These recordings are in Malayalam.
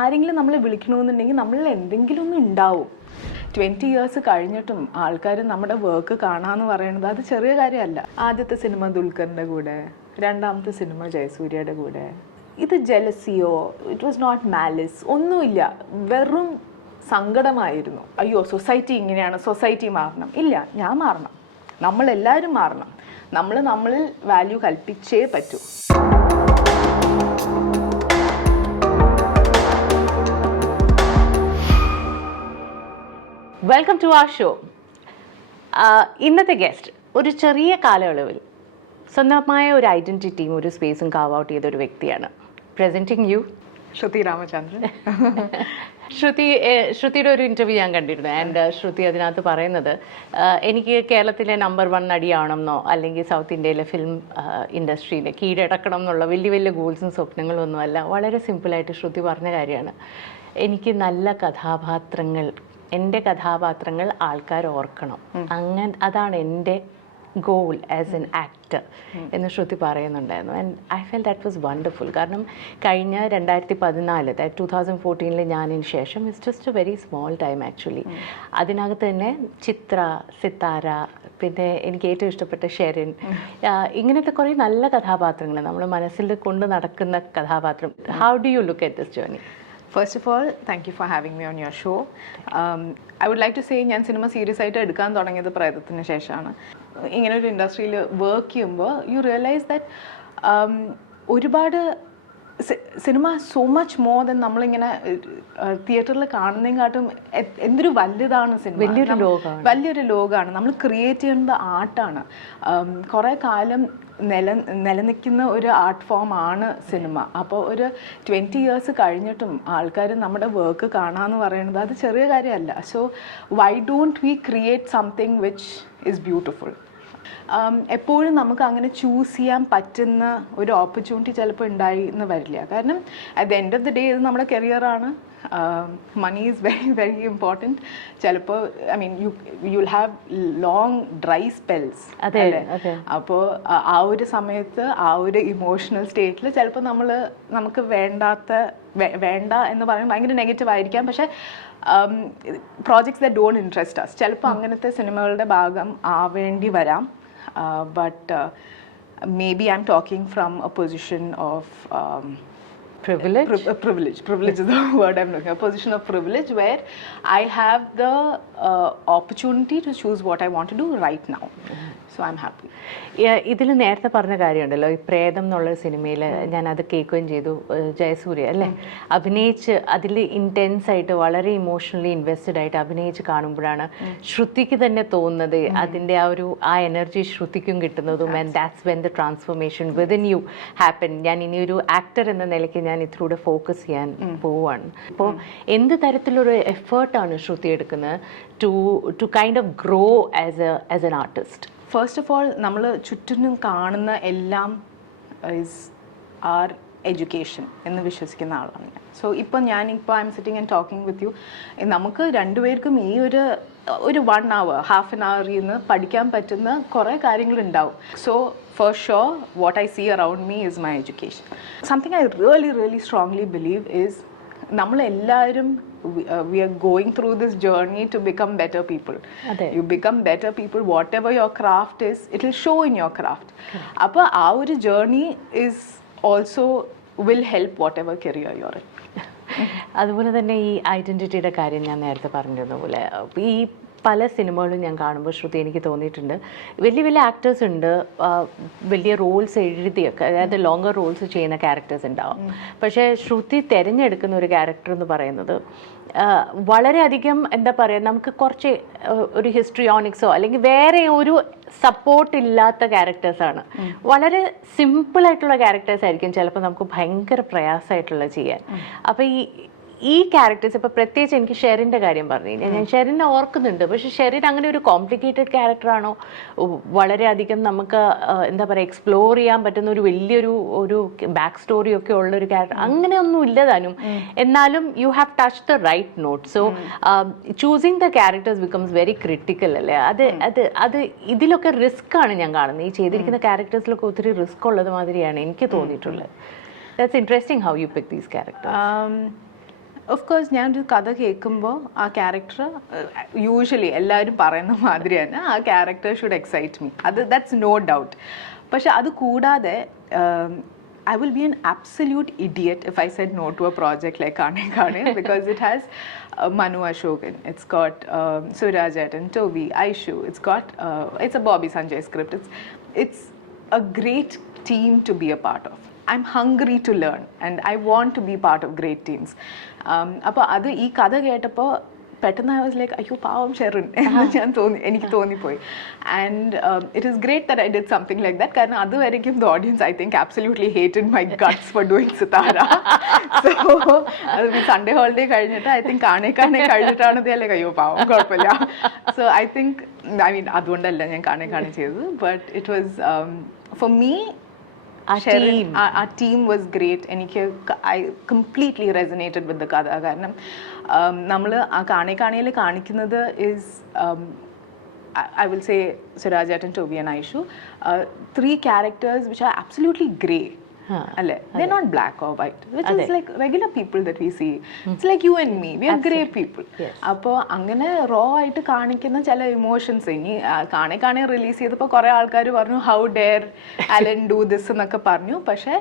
ആരെങ്കിലും നമ്മളെ വിളിക്കണമെന്നുണ്ടെങ്കിൽ നമ്മളിൽ എന്തെങ്കിലും ഒന്നും ഉണ്ടാവും. 20 years കഴിഞ്ഞിട്ടും ആൾക്കാർ നമ്മുടെ വർക്ക് കാണാമെന്ന് പറയുന്നത് അത് ചെറിയ കാര്യമല്ല. ആദ്യത്തെ സിനിമ ദുൽഖറിൻ്റെ കൂടെ, രണ്ടാമത്തെ സിനിമ ജയസൂര്യയുടെ കൂടെ. ഇത് ജലസിയോ, ഇറ്റ് വാസ് നോട്ട് മാലിസ്, ഒന്നുമില്ല. വെറും സങ്കടമായിരുന്നു. അയ്യോ സൊസൈറ്റി ഇങ്ങനെയാണ്, സൊസൈറ്റി മാറണം. ഇല്ല, ഞാൻ മാറണം, നമ്മളെല്ലാവരും മാറണം. നമ്മളിൽ വാല്യൂ കൽപ്പിച്ചേ പറ്റൂ. Welcome to our show. ഇന്നത്തെ ഗസ്റ്റ് ഒരു ചെറിയ കാലയളവിൽ സ്വന്തമായ ഒരു ഐഡൻറ്റിറ്റിയും ഒരു സ്പേസും കാവ് ഔട്ട് ചെയ്ത ഒരു വ്യക്തിയാണ്. പ്രസൻറ്റിങ് യു ശ്രുതി രാമചന്ദ്രൻ. ശ്രുതിയുടെ ഒരു ഇൻ്റർവ്യൂ ഞാൻ കണ്ടിരുന്നു. ആൻഡ് ശ്രുതി അതിനകത്ത് പറയുന്നത് എനിക്ക് കേരളത്തിലെ നമ്പർ 1 നടിയാവണമെന്നോ അല്ലെങ്കിൽ സൗത്ത് ഇന്ത്യയിലെ ഫിലിം ഇൻഡസ്ട്രിയിൽ കീഴടക്കണം എന്നുള്ള വലിയ വലിയ ഗോൾസും സ്വപ്നങ്ങളും ഒന്നുമല്ല. വളരെ സിമ്പിളായിട്ട് ശ്രുതി പറഞ്ഞ കാര്യമാണ്, എനിക്ക് നല്ല കഥാപാത്രങ്ങൾ, എൻ്റെ കഥാപാത്രങ്ങൾ ആൾക്കാർ ഓർക്കണം, അതാണ് എൻ്റെ ഗോൾ ആസ് എൻ ആക്ടർ എന്ന് ശ്രുതി പറയുന്നുണ്ടായിരുന്നു. And I felt that was wonderful. കാരണം കഴിഞ്ഞ 2014 2014 ഞാനതിന് ശേഷം it's just a very small time actually. അതിനകത്ത് തന്നെ ചിത്ര, സിത്താര, പിന്നെ എനിക്ക് ഏറ്റവും ഇഷ്ടപ്പെട്ട ഷെറിൻ, ഇങ്ങനത്തെ കുറേ നല്ല കഥാപാത്രങ്ങൾ നമ്മൾ മനസ്സിൽ കൊണ്ട് നടക്കുന്ന കഥാപാത്രം. How do you look at this journey? First of all, thank you for having me on your show. I would like to say ഞാൻ സിനിമ സീരിയസ് ആയിട്ട് എടുക്കാൻ തുടങ്ങിയത് പ്രയത്നത്തിന് ശേഷമാണ്. ഇങ്ങനെ ഒരു ഇൻഡസ്ട്രിയിൽ വർക്ക് ചെയ്യുമ്പോൾ യു റിയലൈസ് ദാറ്റ് ഒരുപാട് cinema so much more than നമ്മളിങ്ങനെ തിയേറ്ററിൽ കാണുന്നതിനെക്കാട്ടും എന്തൊരു വലുതാണ് സിനിമ. വലിയൊരു ലോകമാണ്. നമ്മൾ ക്രിയേറ്റ് ചെയ്യുന്നത് ആർട്ടാണ്. കുറേ കാലം നിലനിൽക്കുന്ന ഒരു ആർട്ട് ഫോം ആണ് സിനിമ. അപ്പോൾ ഒരു 20 years കഴിഞ്ഞിട്ടും ആൾക്കാർ നമ്മുടെ വർക്ക് കാണാമെന്ന് പറയുന്നത് അത് ചെറിയ കാര്യമല്ല. So why don't we create something which is beautiful? എപ്പോഴും നമുക്ക് അങ്ങനെ ചൂസ് ചെയ്യാൻ പറ്റുന്ന ഒരു ഓപ്പർച്യൂണിറ്റി ചിലപ്പോൾ ഉണ്ടായി എന്ന് വരില്ല. കാരണം at the end of the day ഇത് നമ്മുടെ കരിയറാണ്. Money is very very important. ചിലപ്പോൾ I mean you'll have long dry spells. അപ്പോൾ ആ ഒരു സമയത്ത് ആ ഒരു ഇമോഷണൽ സ്റ്റേറ്റിൽ ചിലപ്പോൾ നമുക്ക് വേണ്ട എന്ന് പറയുമ്പോൾ ഭയങ്കര നെഗറ്റീവ് ആയിരിക്കാം. പക്ഷേ projects that don't interest us, ചിലപ്പോൾ അങ്ങനത്തെ സിനിമകളുടെ ഭാഗം ആവേണ്ടി വരാം. But maybe I'm talking from a position of privilege. Privilege is the word I'm looking for. A position of privilege where I have the opportunity to choose what I want to do right now. So I'm happy. ഇതിൽ നേരത്തെ പറഞ്ഞ കാര്യമുണ്ടല്ലോ, ഈ പ്രേതം എന്നുള്ള സിനിമയിൽ ഞാനത് കേൾക്കുകയും ചെയ്തു. ജയസൂര്യ അല്ലേ അഭിനയിച്ച് അതിൽ ഇൻറ്റൻസ് ആയിട്ട് വളരെ ഇമോഷണലി ഇൻവെസ്റ്റഡ് ആയിട്ട് അഭിനയിച്ച് കാണുമ്പോഴാണ് ശ്രുതിക്ക് തന്നെ തോന്നുന്നത്, അതിൻ്റെ ആ എനർജി ശ്രുതിക്കും കിട്ടുന്നതും. And that's when the transformation within you happen. ഞാൻ ഇനി ഒരു ആക്ടർ എന്ന നിലയ്ക്ക് ഞാൻ ഇതിലൂടെ ഫോക്കസ് ചെയ്യാൻ പോവുകയാണ്. അപ്പോൾ എന്ത് തരത്തിലൊരു എഫേർട്ടാണ് ശ്രുതി എടുക്കുന്നത് to kind of grow as an artist? First of all നമ്മൾ ചുറ്റിനും കാണുന്ന എല്ലാം ഈസ് ആർ എഡ്യൂക്കേഷൻ എന്ന് വിശ്വസിക്കുന്ന ആളാണ് ഞാൻ. സോ ഇപ്പോൾ I M sitting and talking with you. നമുക്ക് രണ്ടുപേർക്കും ഈ ഒരു 1 hour ഹാഫ് ആൻ അവറിൽ നിന്ന് പഠിക്കാൻ പറ്റുന്ന കുറേ കാര്യങ്ങളുണ്ടാവും. So for sure what I see around me is my education. Something I really really strongly believe is നമ്മളെല്ലാവരും we are going through this journey to become better people. You become better people, whatever your craft is, it will show in your craft. അപ്പോൾ ആ ഒരു journey is also will help whatever career you're in. അതുപോലെ തന്നെ ഈ ഐഡൻറ്റിറ്റിയുടെ കാര്യം ഞാൻ നേരത്തെ പറഞ്ഞിരുന്ന പോലെ ഈ പല സിനിമകളും ഞാൻ കാണുമ്പോൾ ശ്രുതി എനിക്ക് തോന്നിയിട്ടുണ്ട്, വലിയ വലിയ ആക്ടേഴ്സ് ഉണ്ട്, വലിയ റോൾസ് എഴുതിയൊക്കെ, അതായത് ലോങ്ങർ റോൾസ് ചെയ്യുന്ന ക്യാരക്ടേഴ്സ് ഉണ്ടാവും. പക്ഷേ ശ്രുതി തിരഞ്ഞെടുക്കുന്ന ഒരു ക്യാരക്ടർ എന്ന് പറയുന്നത് വളരെയധികം എന്താ പറയുക, നമുക്ക് കുറച്ച് ഒരു ഹിസ്ട്രിയോണിക്സോ അല്ലെങ്കിൽ വേറെ ഒരു സപ്പോർട്ട് ഇല്ലാത്ത ക്യാരക്ടേഴ്സാണ്. വളരെ സിമ്പിളായിട്ടുള്ള ക്യാരക്ടേഴ്സ് ആയിരിക്കും ചിലപ്പോൾ നമുക്ക് ഭയങ്കര പ്രയാസമായിട്ടുള്ള ചെയ്യാൻ. അപ്പോൾ ഈ ക്യാരക്ടേഴ്സ് ഇപ്പോൾ പ്രത്യേകിച്ച് എനിക്ക് ഷെറിൻ്റെ കാര്യം പറഞ്ഞു കഴിഞ്ഞാൽ ഞാൻ ഷെറിനെ ഓർക്കുന്നുണ്ട്. പക്ഷേ ഷെറിൻ അങ്ങനെ ഒരു കോംപ്ലിക്കേറ്റഡ് ക്യാരക്ടറാണോ, വളരെയധികം നമുക്ക് എന്താ പറയുക എക്സ്പ്ലോർ ചെയ്യാൻ പറ്റുന്ന ഒരു വലിയൊരു ബാക്ക് സ്റ്റോറി ഒക്കെ ഉള്ളൊരു ക്യാരക്ടർ അങ്ങനെയൊന്നും ഇല്ലതാനും. എന്നാലും you have touch the right note. So choosing the characters becomes very critical അല്ലേ. അത് ഇതിലൊക്കെ റിസ്ക് ആണ് ഞാൻ കാണുന്നത്. ഈ ചെയ്തിരിക്കുന്ന ക്യാരക്ടേഴ്സിലൊക്കെ ഒത്തിരി റിസ്ക് ഉള്ളത് മാതിരിയാണ് എനിക്ക് തോന്നിയിട്ടുള്ളത്. That's interesting how you pick these characters. Of course ഞാനൊരു കഥ കേൾക്കുമ്പോൾ ആ ക്യാരക്ടർ യൂഷ്വലി എല്ലാവരും പറയുന്ന മാതിരി തന്നെ ആ ക്യാരക്ടർ ഷുഡ് എക്സൈറ്റ് മീ, അത് ദാറ്റ്സ് നോ ഡൗട്ട്. പക്ഷെ അത് കൂടാതെ I will be an absolute idiot if I said no to a project like Kaane Kaane because it has Manu Ashokan, it's got Suraj and Toby, Aishu, it's a Bobby Sanjay script. It's a great team to be a part of. I'm hungry to learn and I want to be part of great teams. അപ്പോൾ അത് ഈ കഥ കേട്ടപ്പോൾ പെട്ടെന്ന് ഐ വാസ് ലൈക്ക് അയ്യോ പാവം ഷെറിൻ എന്ന് എനിക്ക് തോന്നിപ്പോയി. And it is great that I did something like that. കാരണം അതുവരെയ്ക്കും the audience I think absolutely hated my guts for doing Sitara. So അത് സൺഡേ ഹോളിഡേ കഴിഞ്ഞിട്ട് ഐ തിങ്ക് കാണേ കാണേ കഴിഞ്ഞിട്ടാണ് ലൈക്ക് അയ്യോ പാവം കുഴപ്പമില്ല. സോ ഐ തിങ്ക് അതുകൊണ്ടല്ല ഞാൻ കാണേ കാണേ ചെയ്തത്. But it was for me our team was great. I completely resonated with the കഥ. കാരണം നമ്മൾ ആ കാണേ കാണയിൽ കാണിക്കുന്നത് is I will say Suraj and Toby and Aishu, 3 characters which are absolutely grey. അല്ലേ, they're not black or white, which is like regular people that we see. It's like you and me, we are grey people. അപ്പോൾ അങ്ങനെ റോ ആയിട്ട് കാണിക്കുന്ന ചില ഇമോഷൻസ് ഇനി കാണേ കാണേ റിലീസ് ചെയ്തപ്പോൾ കുറേ ആൾക്കാർ പറഞ്ഞു how dare Alan do this എന്നൊക്കെ പറഞ്ഞു. പക്ഷേ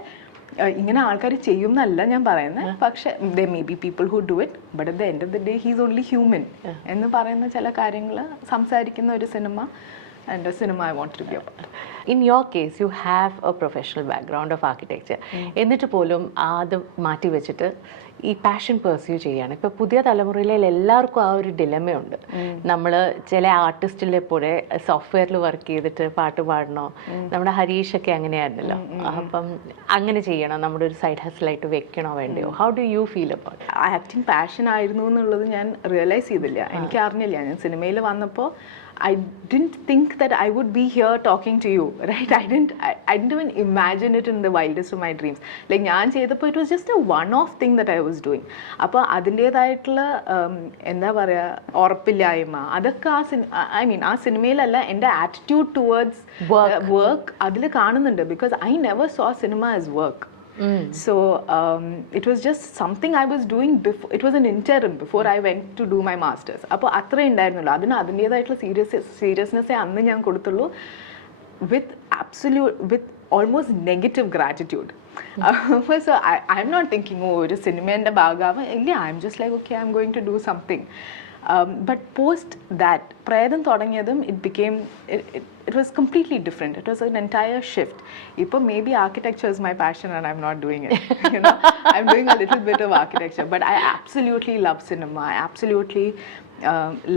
ഇങ്ങനെ ആൾക്കാർ ചെയ്യും എന്നല്ല ഞാൻ പറയുന്നത്. പക്ഷെ they may be people who do it, but at the end of the day he's only human എന്ന് പറയുന്ന ചില കാര്യങ്ങൾ സംസാരിക്കുന്ന ഒരു സിനിമ and a cinema I want to be a part. In your case, you have a professional background of architecture. എന്നിട്ട് പോലും അത് മാറ്റി വെച്ചിട്ട് ഈ പാഷൻ പെർസ്യൂ ചെയ്യാണ്. ഇപ്പോൾ പുതിയ തലമുറയിലെ എല്ലാവർക്കും ആ ഒരു ഡിലമയുണ്ട്. നമ്മൾ ചില ആർട്ടിസ്റ്റിലെ പോലെ സോഫ്റ്റ്വെയറിൽ വർക്ക് ചെയ്തിട്ട് പാട്ട് പാടണോ, നമ്മുടെ ഹരീഷൊക്കെ അങ്ങനെയായിരുന്നല്ലോ. അപ്പം അങ്ങനെ ചെയ്യണോ, നമ്മുടെ ഒരു സൈഡ് ഹസിലായിട്ട് വെക്കണോ വേണ്ടയോ? How do you feel about? Acting passion ആയിരുന്നു എന്നുള്ളത് ഞാൻ റിയലൈസ് ചെയ്തില്ല, എനിക്ക് അറിഞ്ഞില്ല. ഞാൻ സിനിമയിൽ വന്നപ്പോൾ I didn't think that I would be here talking to you, right? I didn't even imagine it in the wildest of my dreams. Like ഞാൻ ചെയ്തപ്പോൾ it was just a one-off thing that I was doing. അപ്പോൾ അതിൻ്റേതായിട്ടുള്ള എന്താ പറയുക ഉറപ്പില്ലായ്മ അതൊക്കെ ആ സിനിമയിലല്ല, എൻ്റെ ആറ്റിറ്റ്യൂഡ് ടുവേർഡ്സ് വർക്ക് അതിൽ കാണുന്നുണ്ട്. Because I never saw cinema as work. So it was just something I was doing before. It was an interim before I went to do my masters. അപ്പോൾ അത്രേ ഉണ്ടായിരുന്നുള്ളൂ. അതിൻ്റേതായിട്ടുള്ള സീരിയസ്നെസ്സേ അന്ന് ഞാൻ കൊടുത്തുള്ളൂ, with almost negative gratitude. So I'm not thinking ഒരു സിനിമേൻ്റെ ഭാഗമാവാൻ ഇല്ല. I'm just like okay, I'm going to do something. But post that പ്രേതം തുടങ്ങിയതും it was completely different. It was an entire shift. ഇപ്പോൾ maybe architecture is my passion and I'm not doing it. You know, I'm doing a little bit of architecture, but I absolutely love cinema. I absolutely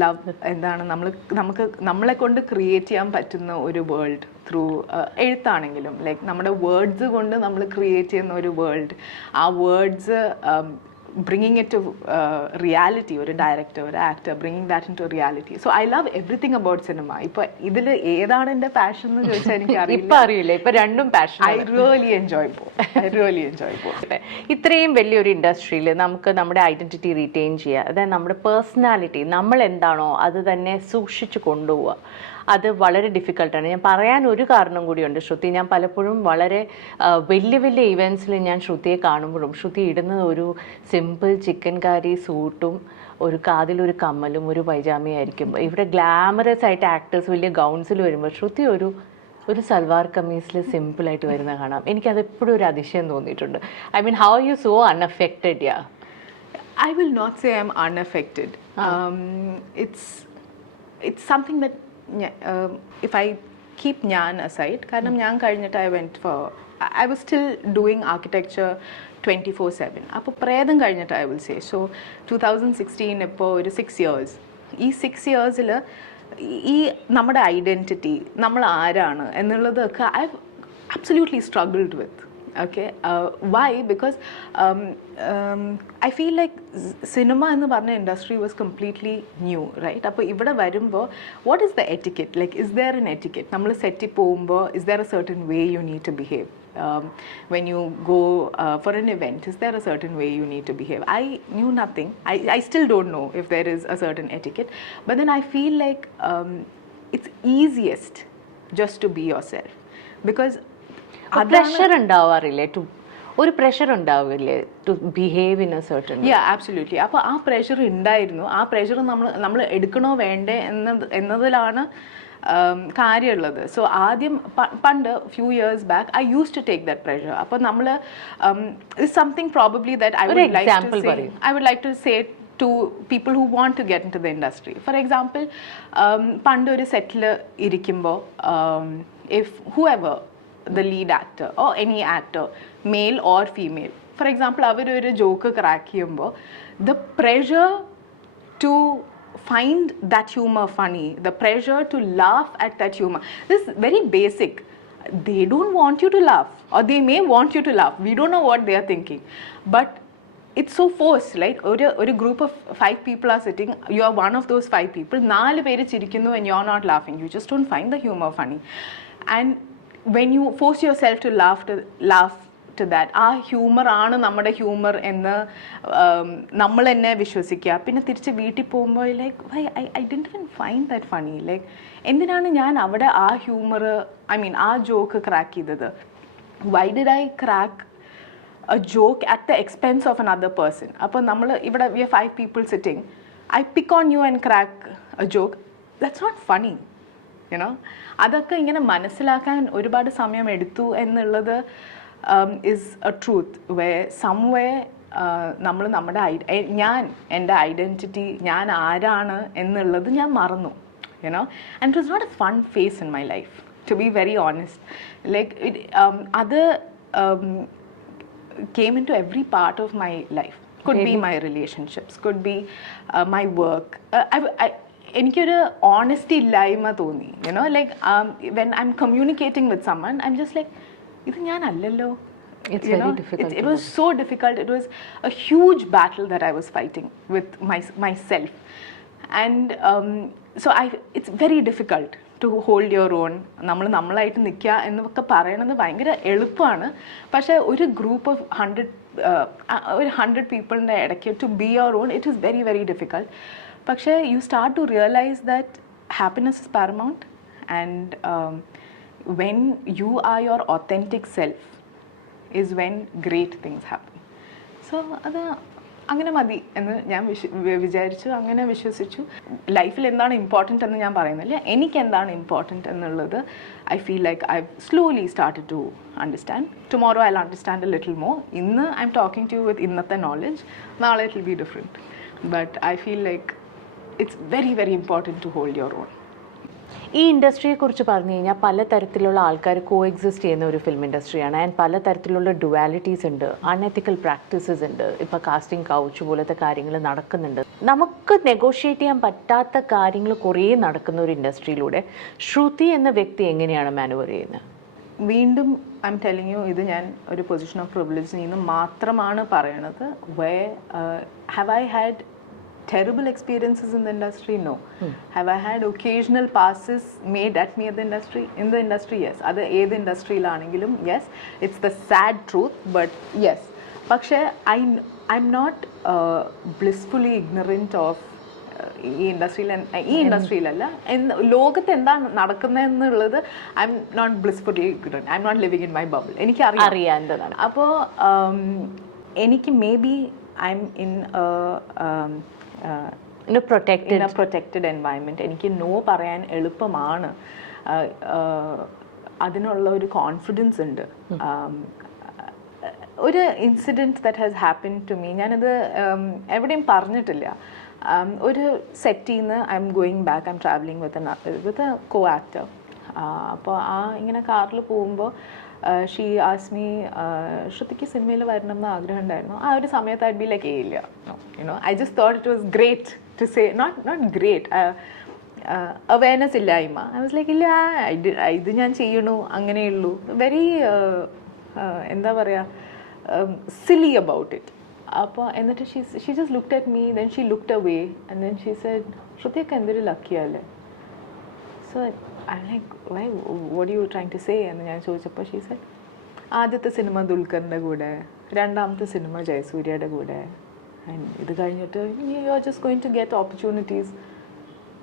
love എന്താണ് നമ്മളെ കൊണ്ട് ക്രിയേറ്റ് ചെയ്യാൻ പറ്റുന്ന ഒരു വേൾഡ് ത്രൂ എഴുത്താണെങ്കിലും ലൈക്ക് നമ്മുടെ വേർഡ്സ് കൊണ്ട് നമ്മൾ ക്രിയേറ്റ് ചെയ്യുന്ന ഒരു വേൾഡ്, ആ words bringing it to reality, or a director or an actor bringing that into reality. So I love everything about cinema. ഇപ്പോൾ ഇതിൽ ഏതാണ് എൻ്റെ പാഷൻ എന്ന് ചോദിച്ചാൽ എനിക്ക് അറിയില്ല. ഇപ്പൊ രണ്ടും passion. I really enjoy both. ഇത്രയും വലിയൊരു ഇൻഡസ്ട്രിയിൽ നമുക്ക് നമ്മുടെ ഐഡന്റിറ്റി റീറ്റെയിൻ ചെയ്യുക, അതായത് നമ്മുടെ പേഴ്സണാലിറ്റി നമ്മൾ എന്താണോ അത് തന്നെ സൂക്ഷിച്ചു കൊണ്ടുപോവുക, അത് വളരെ ഡിഫിക്കൽട്ടാണ്. ഞാൻ പറയാൻ ഒരു കാരണം കൂടിയുണ്ട് ശ്രുതി. ഞാൻ പലപ്പോഴും വളരെ വലിയ വലിയ ഇവൻറ്റ്സിൽ ഞാൻ ശ്രുതിയെ കാണുമ്പോഴും ശ്രുതി ഇടുന്നത് ഒരു സിമ്പിൾ ചിക്കൻ കറി സൂട്ടും ഒരു കാതിലൊരു കമ്മലും ഒരു പൈജാമയായിരിക്കും. ഇവിടെ ഗ്ലാമറസ് ആയിട്ട് ആക്ടേഴ്സ് വലിയ ഗൗൺസിൽ വരുമ്പോൾ ശ്രുതി ഒരു സൽവാർ കമ്മീസിൽ സിമ്പിളായിട്ട് വരുന്ന കാണാം. എനിക്കത് എപ്പോഴും ഒരു അതിശയം തോന്നിയിട്ടുണ്ട്. I mean how you so unaffected? Yeah, I will not say I'm unaffected. It's something that if I keep Nyan aside, കാരണം ഞാൻ കഴിഞ്ഞിട്ട് I was still doing architecture 24/7. അപ്പോൾ പ്രേതം കഴിഞ്ഞിട്ട് I will say. So 2016 ഇപ്പോൾ ഒരു 6 years. ഈ 6 yearsൽ ഈ നമ്മുടെ ഐഡൻറ്റിറ്റി, നമ്മൾ ആരാണ് എന്നുള്ളതൊക്കെ I've absolutely struggled with. Okay, why? Because I feel like cinema in the industry was completely new, right? അപ്പോൾ ഇവിടെ വരുമ്പോൾ what is the etiquette? Like, is there an etiquette? നമ്മൾ സെറ്റിൽ പോകുമ്പോൾ is there a certain way you need to behave? When you go for an event, is there a certain way you need to behave? I knew nothing. I still don't know if there is a certain etiquette. But then I feel like it's easiest just to be yourself. Because pressure ഉണ്ടാവാറില്ലേ ഒരു പ്രഷർ ഉണ്ടാവില്ലേ to behave in a certain? Absolutely. അപ്പോൾ ആ പ്രഷർ ഉണ്ടായിരുന്നു. ആ പ്രഷർ നമ്മൾ എടുക്കണോ വേണ്ടേ എന്നതിലാണ് കാര്യമുള്ളത്. സോ ആദ്യം പണ്ട് few years back I use to take that pressure. അപ്പോൾ നമ്മൾ something probably that I would like to say to people who want to get into the industry. For example, പണ്ട് ഒരു സെറ്റിൽ ഇരിക്കുമ്പോൾ if whoever the lead actor or any actor, male or female, for example, അവരൊരു ജോക്ക് ക്രാക്ക് ചെയ്യുമ്പോൾ the pressure to find that humor funny, the pressure to laugh at that humor, this is very basic. They don't want you to laugh, or they may want you to laugh. We don't know what they are thinking, but it's so forced, right? ഒരു group of 5 people are sitting, you are one of those 5 people, 4 പേര് ചിരിക്കുന്നു and you're not laughing, you just don't find the humor funny. And when you force yourself to laugh to that, ആ ഹ്യൂമർ ആണ് നമ്മുടെ ഹ്യൂമർ എന്ന് നമ്മൾ തന്നെ വിശ്വസിക്കുക. പിന്നെ തിരിച്ച് വീട്ടിൽ പോകുമ്പോൾ like I didn't even find that funny. Like എന്തിനാണ് ഞാൻ അവിടെ ആ ഹ്യൂമർ, ഐ മീൻ ആ ജോക്ക് ക്രാക്ക് ചെയ്തത്? Why did I crack a joke at the expense of another person? അപ്പോൾ നമ്മൾ ഇവിടെ we are 5 people sitting, I pick on you and crack a joke, that's not funny, you know. അതൊക്കെ ഇങ്ങനെ മനസ്സിലാക്കാൻ ഒരുപാട് സമയം എടുത്തു എന്നുള്ളത് is a truth where somewhere നമ്മൾ നമ്മുടെ ഞാൻ എൻ്റെ ഐഡൻറ്റിറ്റി, ഞാൻ ആരാണ് എന്നുള്ളത് ഞാൻ മറന്നു, you know. And it was not a fun phase in my life, to be very honest. Like അത് came into every part of my life. Could be my relationships, could be my work. എനിക്കൊരു honesty ഇല്ലായ്മ തോന്നി, you know, like when I'm communicating with someone, I'm just like, ഇത് ഞാനല്ലല്ലോ. It's very difficult. It was so difficult. It was a huge battle that I was fighting with myself. And so it's very difficult to hold your own. നമ്മളായിട്ട് നിൽക്കുക എന്നൊക്കെ പറയണത് ഭയങ്കര എളുപ്പമാണ്. പക്ഷേ ഒരു ഗ്രൂപ്പ് ഓഫ് 100 പീപ്പിളിൻ്റെ ഇടയ്ക്ക് to be your own, it is very very difficult. പക്ഷേ you start to realise that happiness is paramount, and when you are your authentic self is when great things happen. So അത് അങ്ങനെ മതി എന്ന് ഞാൻ വിചാരിച്ചു, അങ്ങനെ വിശ്വസിച്ചു. ലൈഫിൽ എന്താണ് ഇമ്പോർട്ടൻ്റ് എന്ന് ഞാൻ പറയുന്നില്ല, എനിക്ക് എന്താണ് ഇമ്പോർട്ടൻ്റ് എന്നുള്ളത് I feel like I slowly started to understand. Tomorrow I understand a little more. ഇന്ന് I'm talking to you with ഇന്നത്തെ നോളജ്, നാളെ it will be different. But I feel like it's very very important to hold your own. ഈ ഇൻഡസ്ട്രിയെക്കുറിച്ച് പറഞ്ഞു കഴിഞ്ഞാൽ പലതരത്തിലുള്ള ആൾക്കാർ കോ എക്സിസ്റ്റ് ചെയ്യുന്ന ഒരു ഫിലിം ഇൻഡസ്ട്രിയാണ്. ആൻഡ് പലതരത്തിലുള്ള ഡുവാലിറ്റീസ് ഉണ്ട്, അൺഎത്തിക്കൽ പ്രാക്ടീസസ് ഉണ്ട്. ഇപ്പോൾ കാസ്റ്റിംഗ് കൗച്ച് പോലത്തെ കാര്യങ്ങൾ നടക്കുന്നുണ്ട്. നമുക്ക് നെഗോഷിയേറ്റ് ചെയ്യാൻ പറ്റാത്ത കാര്യങ്ങൾ കുറേ നടക്കുന്ന ഒരു ഇൻഡസ്ട്രിയിലൂടെ ശ്രുതി എന്ന വ്യക്തി എങ്ങനെയാണ് മാനുവർ ചെയ്യുന്നത്? വീണ്ടും ഐ എം ടെല്ലിങ് യു, ഇത് ഞാൻ ഒരു പൊസിഷൻ ഓഫ് പ്രിവിലേജിൽ നിന്ന് മാത്രമാണ് പറയണത്. Have I had terrible experiences in the industry? No. Have I had occasional passes made at me at the industry? In the industry, yes. Other ഏത് ഇൻഡസ്ട്രിയിലാണെങ്കിലും yes, it's the sad truth, but yes. പക്ഷേ I'm not blissfully ignorant of ഈ ഇൻഡസ്ട്രിയിലല്ല, ലോകത്ത് എന്താണ് നടക്കുന്നതെന്നുള്ളത് I'm not blissfully ignorant. I'm not living in my bubble. എനിക്ക് അറിയാം. അപ്പോൾ എനിക്ക് may B I'm in in a protected environment. എനിക്ക് നോ പറയാൻ എളുപ്പമാണ്, അതിനുള്ള ഒരു കോൺഫിഡൻസ് ഉണ്ട്. ഒരു incident that has happen to me, ഞാനത് എവിടെയും പറഞ്ഞിട്ടില്ല. ഒരു സെറ്റിൽ നിന്ന് I'm going back, I'm travelling with a co actor. അപ്പോൾ ഇങ്ങനെ കാറിൽ പോകുമ്പോൾ ഷീ ആസ്ക്ഡ് മീ, ശ്രുതിക്ക് സിനിമയിൽ വരണം എന്ന് ആഗ്രഹം ഉണ്ടായിരുന്നു. ആ ഒരു സമയത്ത് ഐ ബി ലൈക്ക് ഇല്ല, you know, I just thought it was great to say, not great, awareness ഇല്ലായ്മ. ഐ വാസ് ലൈക്ക് ഇല്ല, ഇത് ഞാൻ ചെയ്യണു, അങ്ങനെയുള്ളൂ. വെരി എന്താ പറയുക, സിലി അബൌട്ട് ഇറ്റ്. അപ്പോൾ എന്നിട്ട് she just looked at me, then she looked away, and then she said, ശ്രുതിയൊക്കെ എന്തൊരു ലക്കിയല്ലേ. So I'm like, why, what are you trying to say? എന്ന് ഞാൻ ചോദിച്ചപ്പോൾ she said, ആദ്യത്തെ സിനിമ ദുൽഖറിൻ്റെ കൂടെ, രണ്ടാമത്തെ സിനിമ ജയസൂര്യയുടെ കൂടെ, and ഇത് കഴിഞ്ഞിട്ട് you are just going to get opportunities.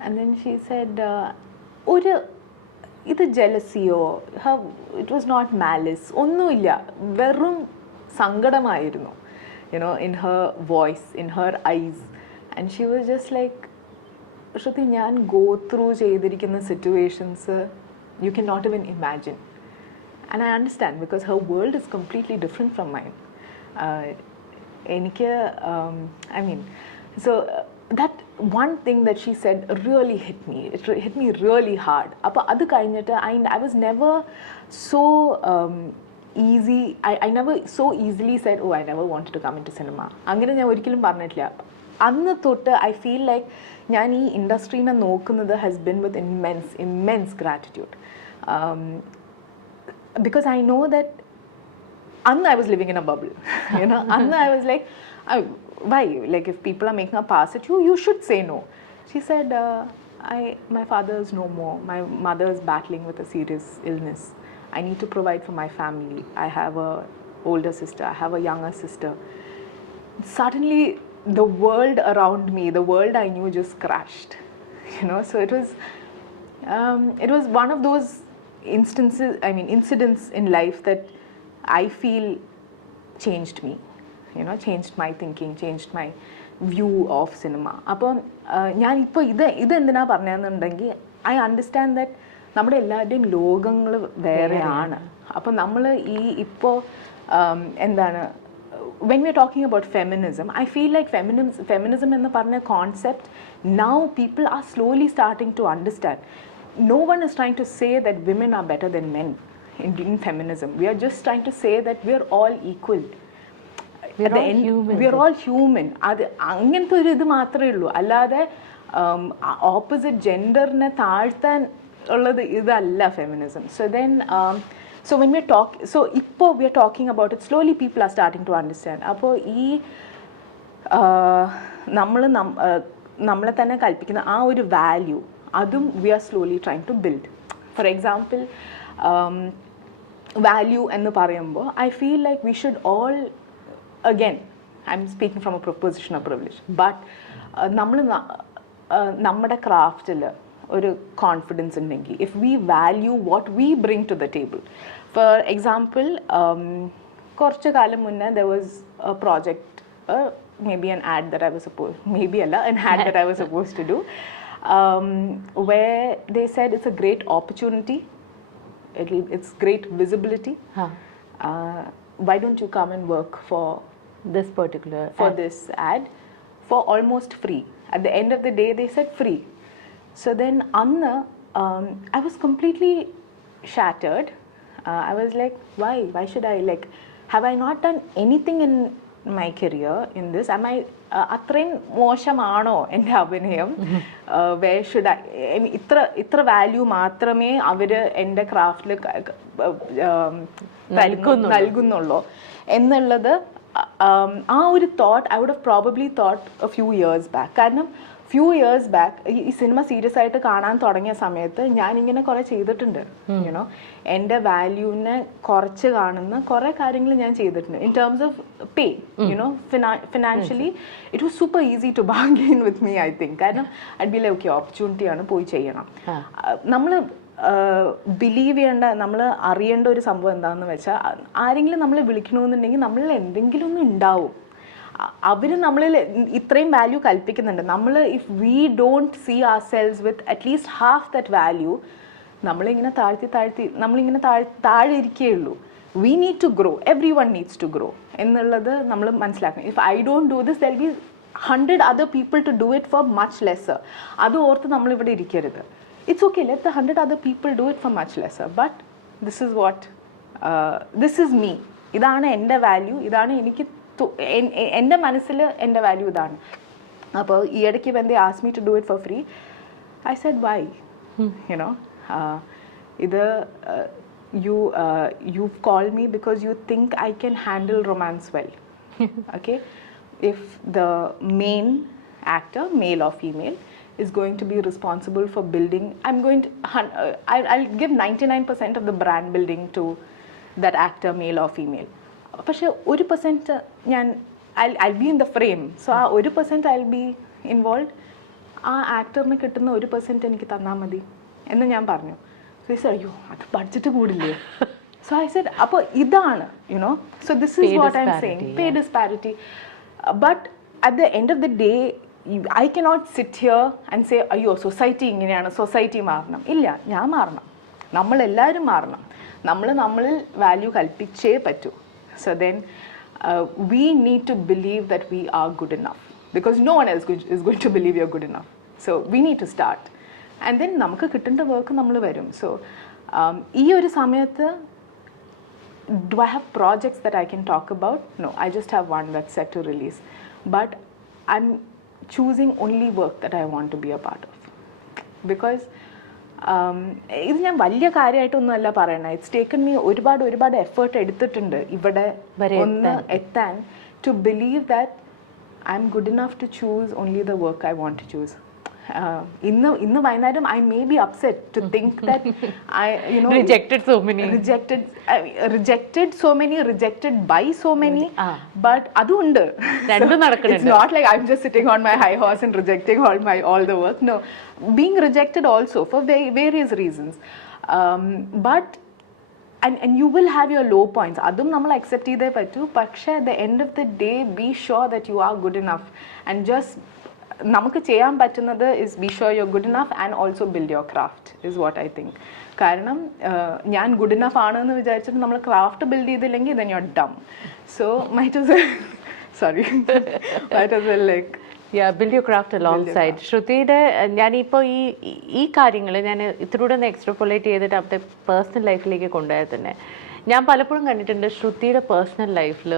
And then she said, ഇത് ജലസിയോ, it was not malice, ഒന്നുമില്ല, വെറും സങ്കടമായിരുന്നു, in her voice, in her eyes. And she was just like, Shruti, ഞാൻ go through ചെയ്തിരിക്കുന്ന situations you cannot even imagine. And I understand because her world is completely different from mine. എനിക്ക് I mean, so that one thing that she said really hit me. It hit me really hard. അപ്പോൾ അത് കഴിഞ്ഞിട്ട് I was never so easy. I never so easily said, oh, I never wanted to come into cinema. അങ്ങനെ ഞാൻ ഒരിക്കലും പറഞ്ഞിട്ടില്ല. അന്ന് തൊട്ട് I feel like ഞാൻ ഈ ഇൻഡസ്ട്രീനെ നോക്കുന്നത് has been with immense gratitude. Because I know that I was living in a bubble. I was like, why? Like, if people are making a pass at you, you should say no. She said, my father is no more. My mother is battling with a serious illness. I need to provide for my family. I have a older sister. I have a younger sister. Suddenly, the world around me, the world I knew, just crashed. So it was one of those incidents in life that I feel changed me, changed my thinking, changed my view of cinema. അപ്പോൾ ഞാനിപ്പോൾ ഇതെന്തിനാ പറഞ്ഞതെന്നുണ്ടെങ്കിൽ I understand that നമ്മുടെ എല്ലാവരുടെയും ലോകങ്ങൾ വേറെയാണ്. അപ്പോൾ നമ്മൾ ഇപ്പോൾ എന്താണ്, when we are talking about feminism, I feel like feminism എന്ന് പറഞ്ഞ concept, now people are slowly starting to understand. No one is trying to say that women are better than men in feminism. We are just trying to say that we are all equal. We are all human. അത് അങ്ങനത്തെ ഒരു ഇത് മാത്രമേ ഉള്ളൂ. അല്ലാതെ ഓപ്പോസിറ്റ് ജെൻഡറിനെ താഴ്ത്താൻ ഉള്ളത് ഇതല്ല feminism. So when we talk, so ഇപ്പോൾ we are talking about it, slowly people are starting to understand. അപ്പോൾ ഈ നമ്മളെ തന്നെ കൽപ്പിക്കുന്ന ആ ഒരു വാല്യൂ, അതും we are slowly trying to build. For example, value എന്ന് പറയുമ്പോൾ I feel like we should all, again, I'm speaking from a position of privilege, but നമ്മുടെ ക്രാഫ്റ്റിൽ ഒരു കോൺഫിഡൻസ് ഉണ്ടെങ്കിൽ, if we value what we bring to the table. For example, കുറച്ച് കാലം മുന്നേ there was a project, maybe an ad that I was supposed to do, where they said it's a great opportunity, it's great visibility. Why don't you come and work for this ad for almost free? At the end of the day they said free. So then I was completely shattered. I was like, why should I, like, have I not done anything in my career in this? Am I അത്രയും മോശമാണോ എൻ്റെ അഭിനയം? Where should I mean, ഇത്ര വാല്യൂ മാത്രമേ അവർ എൻ്റെ ക്രാഫ്റ്റിൽ നൽകുന്നുള്ളൂ എന്നുള്ളത്, ആ ഒരു thought I would have probably thought a few years back. കാരണം few years back ഈ സിനിമ സീരിയസ് ആയിട്ട് കാണാൻ തുടങ്ങിയ സമയത്ത് ഞാനിങ്ങനെ കുറേ ചെയ്തിട്ടുണ്ട്. എൻ്റെ വാല്യൂവിനെ കുറച്ച് കാണുന്ന കുറേ കാര്യങ്ങൾ ഞാൻ ചെയ്തിട്ടുണ്ട്. In terms of pay, financially it was super easy to bargain with me, I think. കാരണം ഐ ബി ലൈക്ക്, ഓക്കെ, ഓപ്പർച്യൂണിറ്റിയാണ്, പോയി ചെയ്യണം. നമ്മൾ ബിലീവ് ചെയ്യേണ്ട, നമ്മൾ അറിയേണ്ട ഒരു സംഭവം എന്താണെന്ന് വെച്ചാൽ, ആരെങ്കിലും നമ്മൾ വിളിക്കണമെന്നുണ്ടെങ്കിൽ നമ്മളിൽ എന്തെങ്കിലും ഒന്നും ഉണ്ടാവും. അവർ നമ്മളിൽ ഇത്രയും വാല്യൂ കൽപ്പിക്കുന്നുണ്ട്. നമ്മൾ if we don't see our sales with at least half that value, നമ്മളിങ്ങനെ നമ്മളിങ്ങനെ താഴെ ഇരിക്കുകയുള്ളൂ. We need to grow, everyone needs to grow എന്നുള്ളത് നമ്മൾ മനസ്സിലാക്കണം. If I don't do this, they'll be 100 other people to do it for much lesser. അത് ഓർത്ത് നമ്മളിവിടെ ഇരിക്കരുത്. It's okay, let the 100 other people do it for much lesser. But this is me. ഇതാണ് എൻ്റെ വാല്യൂ, ഇതാണ് എനിക്ക് എൻ്റെ മനസ്സിൽ എൻ്റെ വാല്യൂ ഇതാണ്. അപ്പോൾ ഈ ഇടയ്ക്ക് when they asked me to do it for free, I said why? ഇത് you've called me because you think I can handle romance well. Okay? If the main actor, male or female, is going to be responsible for building, I'll give 99% of the brand building to that actor, male or female. പക്ഷേ 1% I'll be in the frame. So ആ 1% I'll be involved. ആ ആക്ടറിന് കിട്ടുന്ന 1% എനിക്ക് തന്നാൽ മതി എന്ന് ഞാൻ പറഞ്ഞു. So he said, അയ്യോ, അത് budget കൂടില്ലേ? So I said, appo idana, you know, so this is Pay what I'm disparity, saying, pay disparity. But at the end of the day, I cannot sit here and say, അയ്യോ സൊസൈറ്റി ഇങ്ങനെയാണ്, സൊസൈറ്റി മാറണം. ഇല്ല, ഞാൻ മാറണം, നമ്മളെല്ലാവരും മാറണം, നമ്മളിൽ വാല്യൂ കൽപ്പിച്ചേ പറ്റൂ. So then we need to believe that we are good enough, because no one else is going to believe you're good enough. So we need to start, and then നമുക്ക് കിട്ടേണ്ട വർക്ക് നമ്മൾ വരും. So ഈ ഒരു സമയത്ത് do I have projects that I can talk about? No, I just have one that's set to release. But I'm choosing only work that I want to be a part of. Because ഇത് ഞാൻ വലിയ കാര്യമായിട്ടൊന്നുമല്ല പറയണത്. ഇറ്റ്സ് ടേക്കൺ മീ ഒരുപാട് എഫേർട്ട് എടുത്തിട്ടുണ്ട് ഇവിടെ ഒന്ന് എത്താൻ, to believe that I'm good enough to choose only the work I want to choose. ഇന്ന് വൈകുന്നേരം I may be upset to think that I rejected so many, rejected by so many, but അതുണ്ട്. It's not like I'm just sitting on my high horse and rejecting all the work. No, being rejected also for various reasons, but and you will have your low points. അതും നമ്മൾ accept ചെയ്തേ പറ്റൂ. പക്ഷേ at the end of the day, be sure that you are good enough, and just നമുക്ക് ചെയ്യാൻ പറ്റുന്നത് is be sure you're good enough and also build your craft is what I think. കാരണം ഞാൻ ഗുഡ് ഇനഫ് ആണെന്ന് വിചാരിച്ചിട്ട് നമ്മൾ ക്രാഫ്റ്റ് ബിൽഡ് ചെയ്തില്ലെങ്കിൽ then you're dumb. So might as well like build your craft alongside. ശ്രുതിയുടെ ഞാനിപ്പോൾ ഈ കാര്യങ്ങൾ ഞാൻ ഇതിലൂടെ ഒന്ന് എക്സ്ട്രാപോളേറ്റ് ചെയ്തിട്ട് അവിടുത്തെ പേഴ്സണൽ ലൈഫിലേക്ക് കൊണ്ടുപോയാൽ തന്നെ ഞാൻ പലപ്പോഴും കണ്ടിട്ടുണ്ട് ശ്രുതിയുടെ പേഴ്സണൽ ലൈഫിൽ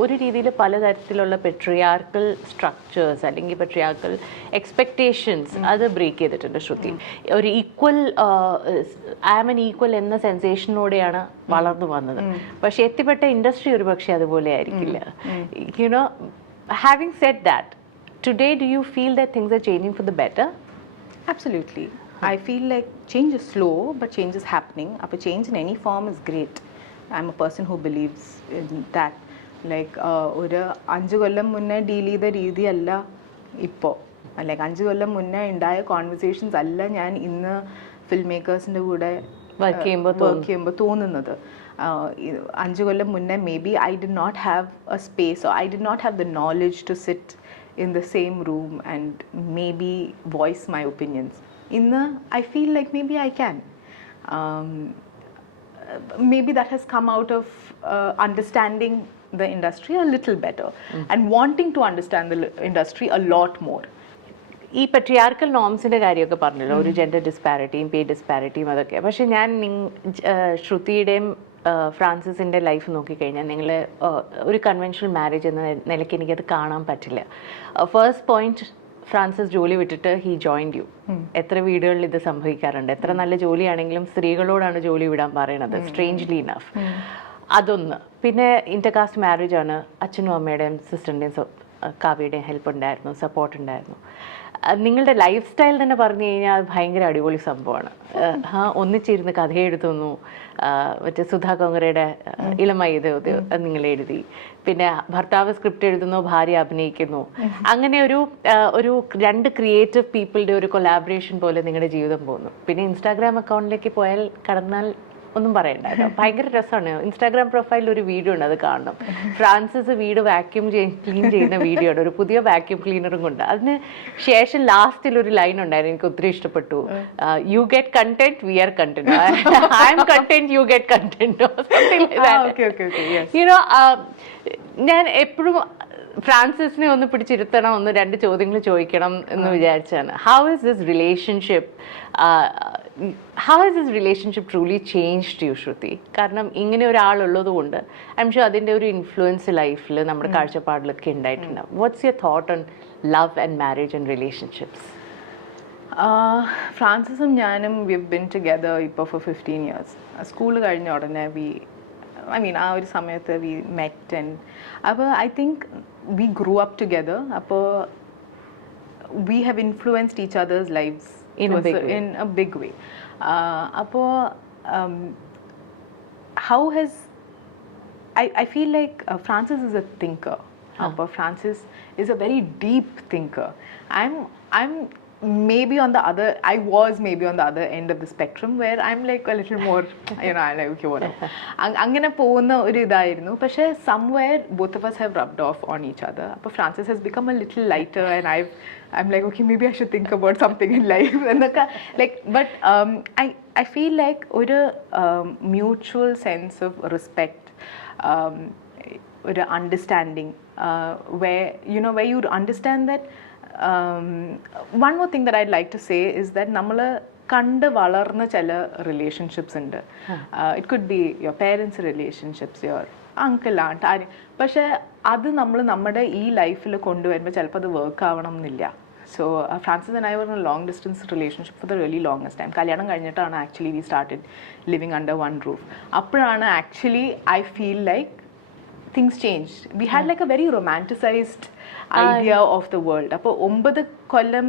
ഒരു രീതിയിൽ പലതരത്തിലുള്ള പെട്രിയാർക്കൽ സ്ട്രക്ചേഴ്സ് അല്ലെങ്കിൽ പെട്രിയാർക്കൽ എക്സ്പെക്റ്റേഷൻസ് അത് ബ്രേക്ക് ചെയ്തിട്ടുണ്ട് ശ്രുതി. ഒരു equal I am an equal എന്ന സെൻസേഷനോടെയാണ് വളർന്നു വന്നത്. പക്ഷെ എത്തിപ്പെട്ട ഇൻഡസ്ട്രി ഒരു പക്ഷേ അതുപോലെ ആയിരിക്കില്ല. You know, having said that, today do you feel that things are changing for the better? Absolutely. I feel like change is slow, but change is happening. Appo change in any form is great. I'm a person who believes in that. Like ഒരു 5 കൊല്ലം മുന്നേ ഡീൽ ചെയ്ത രീതിയല്ല ഇപ്പോൾ. ലൈക്ക് 5 കൊല്ലം മുന്നേ ഉണ്ടായ കോൺവെർസേഷൻസ് അല്ല ഞാൻ ഇന്ന് ഫിൽം മേക്കേഴ്സിൻ്റെ കൂടെ വർക്ക് ചെയ്യുമ്പോൾ തോന്നുന്നത്. 5 കൊല്ലം മുന്നേ may be I did not have a space, or I did not have the knowledge to sit in the same room and maybe voice my opinions. I feel like maybe I can. Maybe that has come out of understanding the industry a little better and wanting to understand the industry a lot more. ഈ പെട്രിയാർക്കൽ നോംസിൻ്റെ കാര്യമൊക്കെ പറഞ്ഞല്ലോ, ഒരു ജെൻഡർ ഡിസ്പാരിറ്റിയും പേ ഡിസ്പാരിറ്റിയും അതൊക്കെ. പക്ഷെ ഞാൻ ശ്രുതിയുടെയും ഫ്രാൻസിസിൻ്റെ ലൈഫ് നോക്കിക്കഴിഞ്ഞാൽ നിങ്ങൾ ഒരു കൺവെൻഷണൽ മാരേജ് എന്ന നിലയ്ക്ക് എനിക്കത് കാണാൻ പറ്റില്ല. ഫസ്റ്റ് പോയിന്റ്, ഫ്രാൻസിസ് ജോലി വിട്ടിട്ട് ഹി ജോയിൻഡ് യു. എത്ര വീടുകളിൽ ഇത് സംഭവിക്കാറുണ്ട്. എത്ര നല്ല ജോലിയാണെങ്കിലും സ്ത്രീകളോടാണ് ജോലി വിടാൻ പറയണത്, സ്ട്രേഞ്ച്ലി ഇനഫ്. അതൊന്ന്. പിന്നെ ഇന്റർകാസ്റ്റ് മാരേജ് ആണ്. അച്ഛനും അമ്മയുടെയും സിസ്റ്ററിൻ്റെയും കാവ്യയുടെയും ഹെൽപ്പ് ഉണ്ടായിരുന്നു, സപ്പോർട്ട് ഉണ്ടായിരുന്നു. നിങ്ങളുടെ ലൈഫ് സ്റ്റൈൽ തന്നെ പറഞ്ഞു കഴിഞ്ഞാൽ ഭയങ്കര അടിപൊളി സംഭവമാണ്. ഒന്നിച്ചിരുന്ന് കഥ എഴുതുന്നു, മറ്റേ സുധാ കോങ്ങരയുടെ ഇളമൈ ഇധോ ഇധോ നിങ്ങൾ എഴുതി. പിന്നെ ഭർത്താവ് സ്ക്രിപ്റ്റ് എഴുതുന്നു, ഭാര്യ അഭിനയിക്കുന്നു. അങ്ങനെ ഒരു 2 ക്രിയേറ്റീവ് പീപ്പിളുടെ ഒരു കൊലാബറേഷൻ പോലെ നിങ്ങളുടെ ജീവിതം പോകുന്നു. പിന്നെ ഇൻസ്റ്റാഗ്രാം അക്കൗണ്ടിലേക്ക് പോയാൽ കടന്നാൽ ഒന്നും പറയണ്ട കേട്ടോ, ഭയങ്കര രസമാണ്. ഇൻസ്റ്റാഗ്രാം പ്രൊഫൈലിൽ ഒരു വീഡിയോ ഉണ്ട്, അത് കാണണം. ഫ്രാൻസിസ് വീട് ക്ലീൻ ചെയ്യുന്ന വീഡിയോ ഉണ്ട്, ഒരു പുതിയ വാക്യൂം ക്ലീനറും കൊണ്ട്. അതിന് ശേഷം ലാസ്റ്റിൽ ഒരു ലൈൻ ഉണ്ടായിരുന്നു, എനിക്ക് ഒത്തിരി ഇഷ്ടപ്പെട്ടു. You get content, we are content. I'm content, you get content. You know, ഞാൻ എപ്പോഴും ഫ്രാൻസിസിനെ ഒന്ന് പിടിച്ചിരുത്തണം, 2 ചോദ്യങ്ങൾ ചോദിക്കണം എന്ന് വിചാരിച്ചാണ്. How is this relationship truly changed you, Shruti? കാരണം ഇങ്ങനെ ഒരാളുള്ളത് കൊണ്ട് ഐ എം ഷുവർ അതിൻ്റെ ഒരു ഇൻഫ്ലുവൻസ് ലൈഫിൽ നമ്മുടെ കാഴ്ചപ്പാടിലൊക്കെ ഉണ്ടായിട്ടുണ്ടാവും. What's your thought on love and marriage and relationships? ഫ്രാൻസിസും ഞാനും we've been together ഇപ്പോൾ for 15 years. സ്കൂൾ കഴിഞ്ഞ ഉടനെ ആ ഒരു സമയത്ത് we met, and അപ്പോൾ I think we grew up together. അപ്പോൾ we have influenced each other's lives in a big way. അപ്പോൾ how has I feel like Francis is a thinker. Francis is a very deep thinker. I'm maybe on the other, I was maybe on the other end of the spectrum where I'm like a little more, you know, I'm like, okay, whatever. അങ്ങനെ പോകുന്ന ഒരു ഇതായിരുന്നു. പക്ഷേ somewhere both of us have rubbed off on each other. അപ്പോൾ Francis has become a little lighter and I'm like, okay, maybe I should think about something in life. എന്നൊക്കെ like, but I feel like ഒരു mutual sense of respect, ഒരു understanding, where, you know, where you understand that. One more thing that I'd like to say is that നമ്മൾ കണ്ട് വളർന്ന ചില റിലേഷൻഷിപ്സ് ഉണ്ട്. It could be your parents relationships, your uncle ആണ്ട്, ആര്. പക്ഷേ അത് നമ്മൾ നമ്മുടെ ഈ ലൈഫിൽ കൊണ്ടുവരുമ്പോൾ ചിലപ്പോൾ അത് വർക്ക് ആവണം എന്നില്ല. So Francis and I were in a long distance relationship for the really longest time. കല്യാണം കഴിഞ്ഞിട്ടാണ് actually we started living under one roof. അപ്പോഴാണ് actually I feel like things changed. We had like a very romanticized idea of the world. അപ്പോൾ 9 കൊല്ലം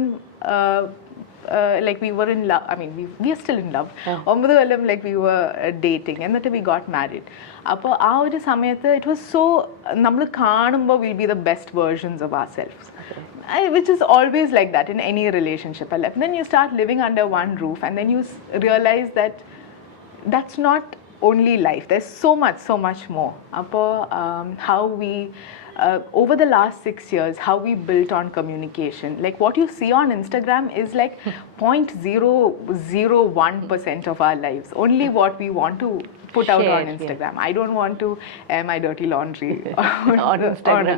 like we were in love. I mean, we are still in love. 9 Kollam like we were dating, എന്നിട്ട് we got married. അപ്പോൾ ആ ഒരു സമയത്ത് it was so, നമ്മൾ കാണുമ്പോൾ we'll be the best versions of ourselves, which is always like that in any relationship. And then you start living under one roof and then you realize that that's not only life. There's so much more. Appo how we over the last 6 years, how we built on communication. Like what you see on Instagram is like 0.001% of our lives. Only what we want to put out on Instagram. I don't want to air my dirty laundry on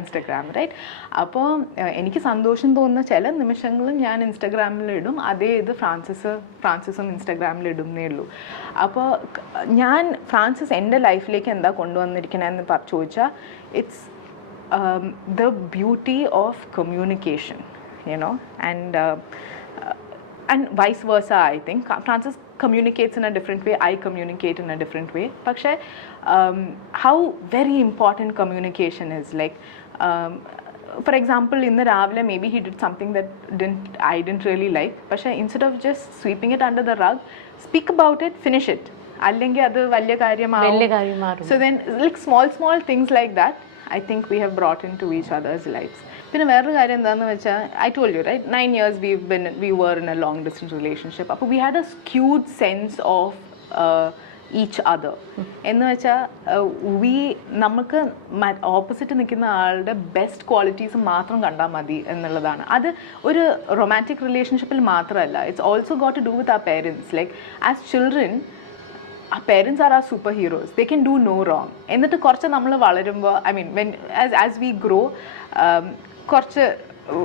Instagram, right? അപ്പോൾ എനിക്ക് സന്തോഷം തോന്നുന്ന ചില നിമിഷങ്ങളും ഞാൻ ഇൻസ്റ്റഗ്രാമിൽ ഇടും. അതേ ഇത് ഫ്രാൻസിസും ഇൻസ്റ്റഗ്രാമിൽ ഇടുന്നേ ഉള്ളൂ. അപ്പോൾ ഞാൻ ഫ്രാൻസിസ് എൻ്റെ ലൈഫിലേക്ക് എന്താ കൊണ്ടുവന്നിരിക്കണമെന്ന് ചോദിച്ചാൽ it's the beauty of communication, you know, and vice versa. I think Francis communicates in a different way, I communicate in a different way. പക്ഷേ how very important communication is. Like for example, in the രാവിലെ maybe he did something that I didn't really like, പക്ഷേ instead of just sweeping it under the rug, speak about it, finish it. അല്ലെങ്കിൽ അത് വലിയ കാര്യമാകും. So then like small things like that I think we have brought into each other's lives. പിന്നെ വേറൊരു കാര്യം എന്താണെന്ന് വെച്ചാൽ I told you, right, 9 years we were in a long distance relationship. അപ്പോൾ we had a skewed sense of each other. എന്ന് വെച്ചാൽ നമുക്ക് ഓപ്പോസിറ്റ് നിൽക്കുന്ന ആളുടെ ബെസ്റ്റ് ക്വാളിറ്റീസ് മാത്രം കണ്ടാൽ മതി എന്നുള്ളതാണ്. അത് ഒരു റൊമാൻറ്റിക് റിലേഷൻഷിപ്പിൽ മാത്രമല്ല. It's also got to do with our parents. Like as children, our parents are our superheroes. They can do no wrong. എന്നിട്ട് കുറച്ച് നമ്മൾ വളരുമ്പോൾ, I mean, as we grow, കുറച്ച്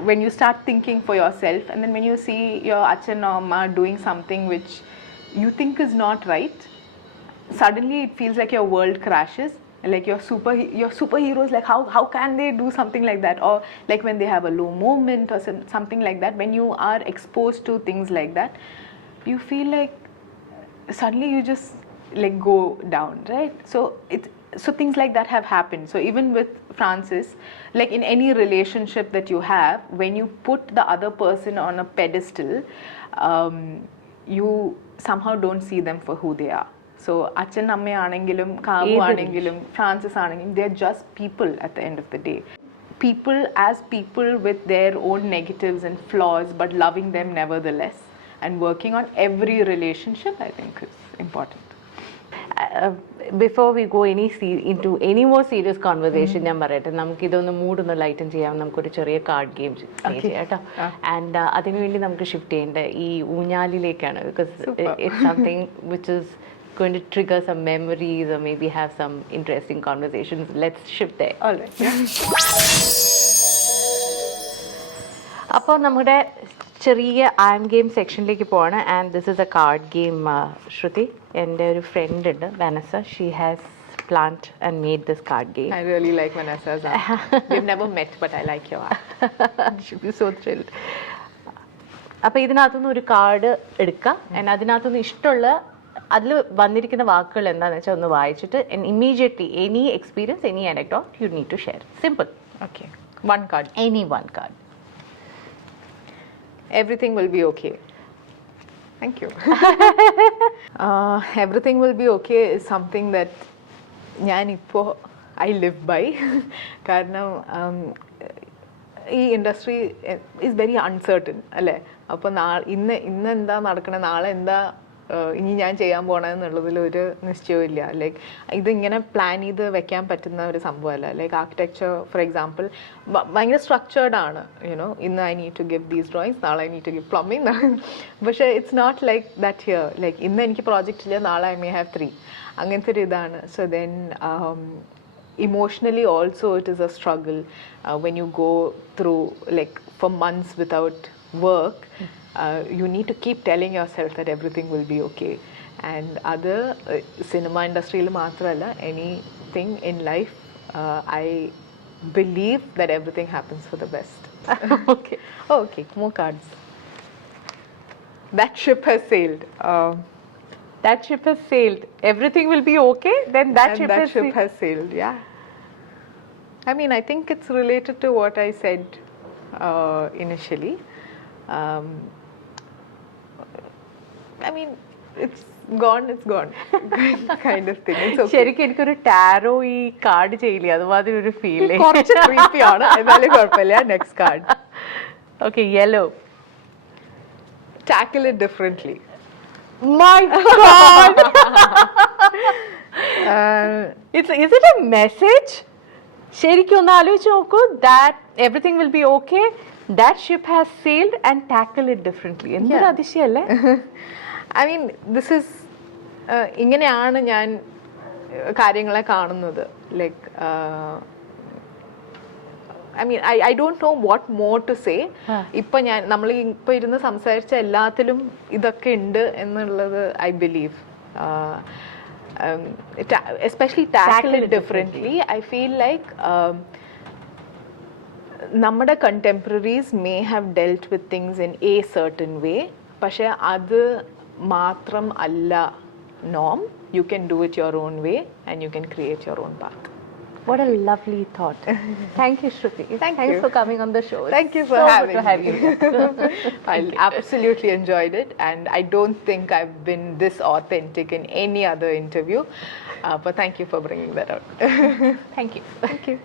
when you start thinking for yourself, and then when you see your achan or amma doing something which you think is not right, suddenly it feels like your world crashes. Like your superheroes, like how can they do something like that? Or like when they have a low moment or something like that, when you are exposed to things like that, you feel like suddenly you just like go down, right? So things like that have happened. So even with Francis, like in any relationship that you have, when you put the other person on a pedestal, you somehow don't see them for who they are. So achan amme aanengilum, Kavu aanengilum, Francis aanengilum, they're just people at the end of the day. People as people with their own negatives and flaws, but loving them nevertheless, and working on every relationship, I think is important. Before we go into any more serious conversation, ഞാൻ പറയട്ടെ, നമുക്ക് ഇതൊന്ന് മൂഡൊന്ന് ലൈറ്റൻ ചെയ്യാൻ നമുക്കൊരു ചെറിയ കാർഡ് ഗെയിം ചെയ്യാം കേട്ടോ. ആൻഡ് അതിനുവേണ്ടി നമുക്ക് ഷിഫ്റ്റ് ചെയ്യേണ്ട ഈ ഊഞ്ഞാലിലേക്കാണ്. Because it's something which is going to trigger some memories or maybe have some interesting conversations. Let's shift there. All right. അപ്പോൾ നമ്മുടെ ചെറിയ ആം ഗെയിം സെക്ഷനിലേക്ക് പോവാണ്. And this is a card game. Shruti, എൻ്റെ ഒരു ഫ്രണ്ട് ഉണ്ട്, Vanessa. She has planned and made this card game. I really like Vanessa's art. We've never met, but I like your art. She'll be so thrilled. അപ്പോൾ ഇതിനകത്തുനിന്ന് ഒരു കാർഡ് എടുക്കുക. ആൻഡ് അതിനകത്തുനിന്ന് ഇഷ്ടമുള്ള അതിൽ വന്നിരിക്കുന്ന വാക്കുകൾ എന്താണെന്ന് വെച്ചാൽ ഒന്ന് വായിച്ചിട്ട് immediately any experience, any anecdote you need to share. Simple. Okay. One card. Any one card. Everything will be okay. Thank you. Everything will be okay is something that I live by. കാരണം ഈ ഇൻഡസ്ട്രി ഈസ് വെരി അൺസർട്ടൺ അല്ലേ? അപ്പോൾ ഇന്ന് എന്താ നടക്കണേ, നാളെ എന്താ ഇനി ഞാൻ ചെയ്യാൻ പോകണമെന്നുള്ളതിൽ ഒരു നിശ്ചയമില്ല. ലൈക്ക് ഇതിങ്ങനെ പ്ലാൻ ചെയ്ത് വെക്കാൻ പറ്റുന്ന ഒരു സംഭവമല്ല. ലൈക്ക് ആർക്കിടെക്ചർ ഫോർ എക്സാമ്പിൾ ഭയങ്കര സ്ട്രക്ചേർഡ് ആണ്. യുനോ, ഇന്ന് I need to give these drawings, നാളെ I need to give plumbing. പക്ഷേ it's not like that here. Like ഇന്ന് എനിക്ക് പ്രോജക്റ്റ് ഇല്ല, നാളെ ഐ മേ ഹാവ് 3. അങ്ങനത്തെ ഒരു ഇതാണ്. So then emotionally also it is a struggle when you go through like for months without work. You need to keep telling yourself that everything will be okay. And other cinema industry il maatralla, anything in life, I believe that everything happens for the best. Okay, more cards. That ship has sailed. That ship has sailed. Everything will be okay. Then that ship has sailed. Yeah. I mean, I think it's related to what I said initially. I mean, it's gone. Kind of thing. It's okay. ശരിക്കും എനിക്കൊരു ടാരോ ഈ കാർഡ് ചെയ്യില്ലേ, അതുമാതിരി ഒരു ഫീൽ. കുറച്ച് creepy ആണ്, എന്നാലും കുഴപ്പമില്ല. Next card. Okay, yellow. Tackle it differently. My God! Is it a message? ശരിക്കും ഒന്ന് ആലോചിച്ച് നോക്കൂ. That everything will be okay. That ship has sailed and tackle it differently. എന്തൊരു അതിശയല്ലേ? I mean, this is ഇങ്ങനെയാണ് ഞാൻ കാര്യങ്ങളെ കാണുന്നത്. Like I mean, I don't know what more to say. ഇപ്പൊ നമ്മൾ ഇപ്പൊ ഇരുന്ന് സംസാരിച്ച എല്ലാത്തിലും ഇതൊക്കെ ഉണ്ട് എന്നുള്ളത് I believe. Especially tackle it differently. I feel like നമ്മുടെ contemporaries may have dealt with things in a certain way. പക്ഷെ അത് മാത്രം അല്ല norm. You can do it your own way and you can create your own path. What a lovely thought. Thank you, Shruti. Thanks for coming on the show. Thank you for having me. So good to have you. I absolutely enjoyed it, and I don't think I've been this authentic in any other interview. But thank you for bringing that out. Thank you. Thank you.